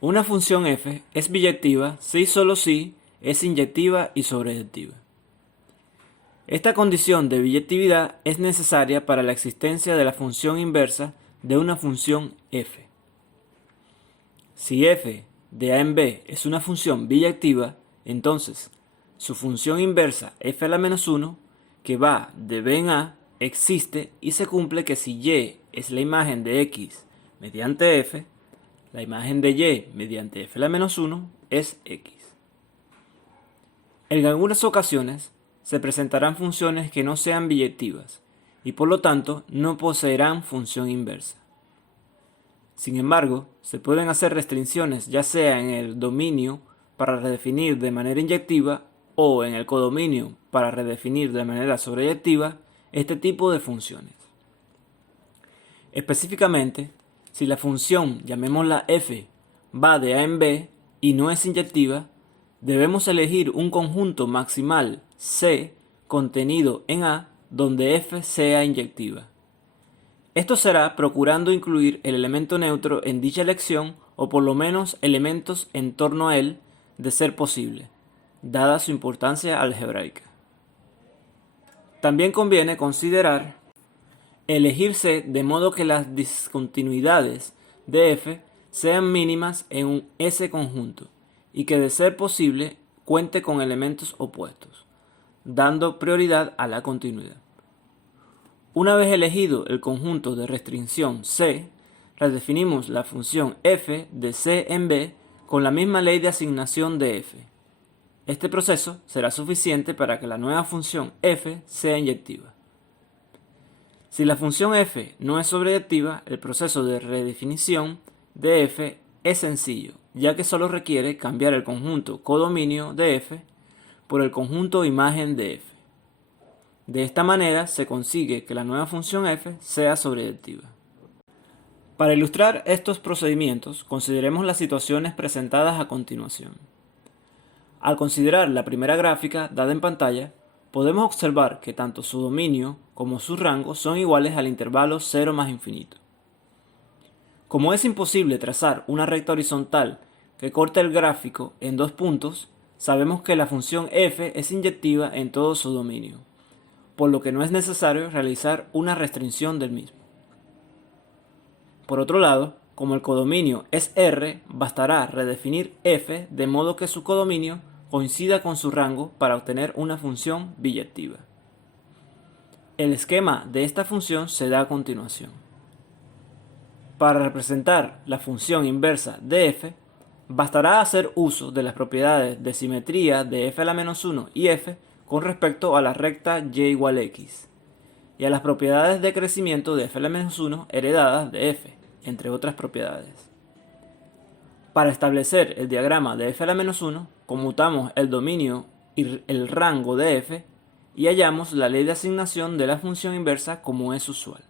Una función f es biyectiva si y solo si es inyectiva y sobreyectiva. Esta condición de biyectividad es necesaria para la existencia de la función inversa de una función f. Si f de a en b es una función biyectiva, entonces su función inversa f a la menos 1, que va de b en a, existe y se cumple que si y es la imagen de x mediante f, la imagen de y mediante f a la menos 1 es x. En algunas ocasiones se presentarán funciones que no sean biyectivas y por lo tanto no poseerán función inversa. Sin embargo, se pueden hacer restricciones ya sea en el dominio para redefinir de manera inyectiva o en el codominio para redefinir de manera sobreyectiva este tipo de funciones. Específicamente, si la función, llamémosla f, va de a en b y no es inyectiva, debemos elegir un conjunto maximal C contenido en A donde f sea inyectiva. Esto será procurando incluir el elemento neutro en dicha elección o por lo menos elementos en torno a él de ser posible, dada su importancia algebraica. También conviene considerar elegir C de modo que las discontinuidades de f sean mínimas en un S conjunto y que de ser posible cuente con elementos opuestos, dando prioridad a la continuidad. Una vez elegido el conjunto de restricción C, redefinimos la función f de C en B con la misma ley de asignación de f. Este proceso será suficiente para que la nueva función f sea inyectiva. Si la función f no es sobreyectiva, el proceso de redefinición de f es sencillo, ya que solo requiere cambiar el conjunto codominio de f por el conjunto imagen de f. De esta manera se consigue que la nueva función f sea sobreyectiva. Para ilustrar estos procedimientos, consideremos las situaciones presentadas a continuación. Al considerar la primera gráfica dada en pantalla, podemos observar que tanto su dominio como su rango son iguales al intervalo 0 más infinito. Como es imposible trazar una recta horizontal que corte el gráfico en dos puntos, sabemos que la función f es inyectiva en todo su dominio, por lo que no es necesario realizar una restricción del mismo. Por otro lado, como el codominio es R, bastará redefinir f de modo que su codominio coincida con su rango para obtener una función biyectiva. El esquema de esta función se da a continuación. Para representar la función inversa de f, bastará hacer uso de las propiedades de simetría de f a la menos 1 y f con respecto a la recta y igual a x, y a las propiedades de crecimiento de f a la menos 1 heredadas de f, entre otras propiedades. Para establecer el diagrama de f a la menos 1, conmutamos el dominio y el rango de f y hallamos la ley de asignación de la función inversa como es usual.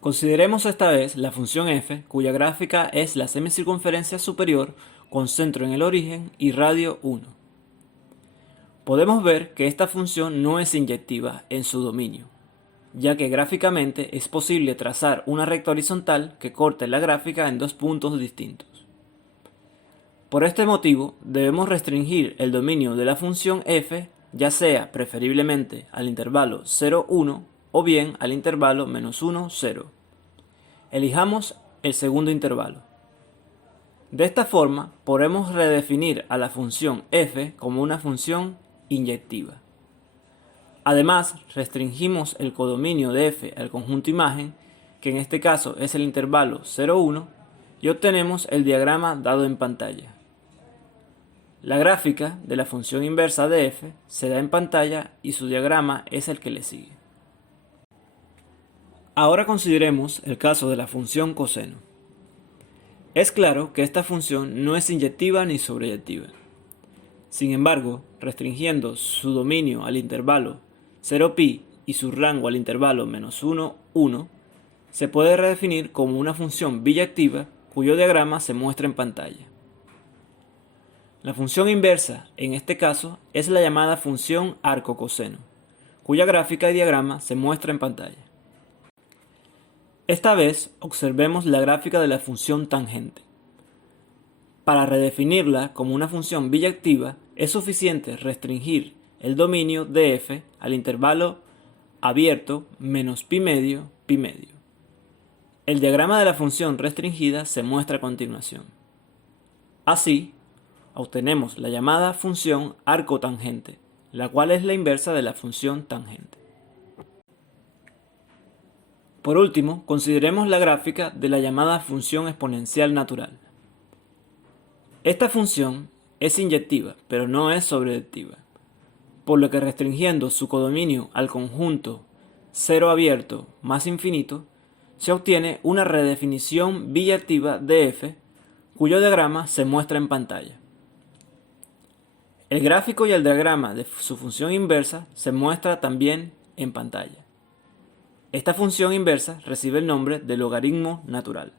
Consideremos esta vez la función f, cuya gráfica es la semicircunferencia superior con centro en el origen y radio 1. Podemos ver que esta función no es inyectiva en su dominio, ya que gráficamente es posible trazar una recta horizontal que corte la gráfica en dos puntos distintos. Por este motivo, debemos restringir el dominio de la función f, ya sea preferiblemente al intervalo 0, 1 o bien al intervalo -1, 0. Elijamos el segundo intervalo. De esta forma, podremos redefinir a la función f como una función inyectiva. Además, restringimos el codominio de f al conjunto imagen, que en este caso es el intervalo 0, 1, y obtenemos el diagrama dado en pantalla. La gráfica de la función inversa de f se da en pantalla y su diagrama es el que le sigue. Ahora consideremos el caso de la función coseno. Es claro que esta función no es inyectiva ni sobreyectiva. Sin embargo, restringiendo su dominio al intervalo 0pi y su rango al intervalo -1, 1, se puede redefinir como una función biyectiva cuyo diagrama se muestra en pantalla. La función inversa, en este caso, es la llamada función arcocoseno, cuya gráfica y diagrama se muestra en pantalla. Esta vez observemos la gráfica de la función tangente. Para redefinirla como una función biyectiva, es suficiente restringir el dominio de f al intervalo abierto menos pi medio, pi medio. El diagrama de la función restringida se muestra a continuación. Así, obtenemos la llamada función arco tangente, la cual es la inversa de la función tangente. Por último, consideremos la gráfica de la llamada función exponencial natural. Esta función es inyectiva, pero no es sobreyectiva, por lo que restringiendo su codominio al conjunto 0 abierto más infinito, se obtiene una redefinición biyectiva de f, cuyo diagrama se muestra en pantalla. El gráfico y el diagrama de su función inversa se muestra también en pantalla. Esta función inversa recibe el nombre de logaritmo natural.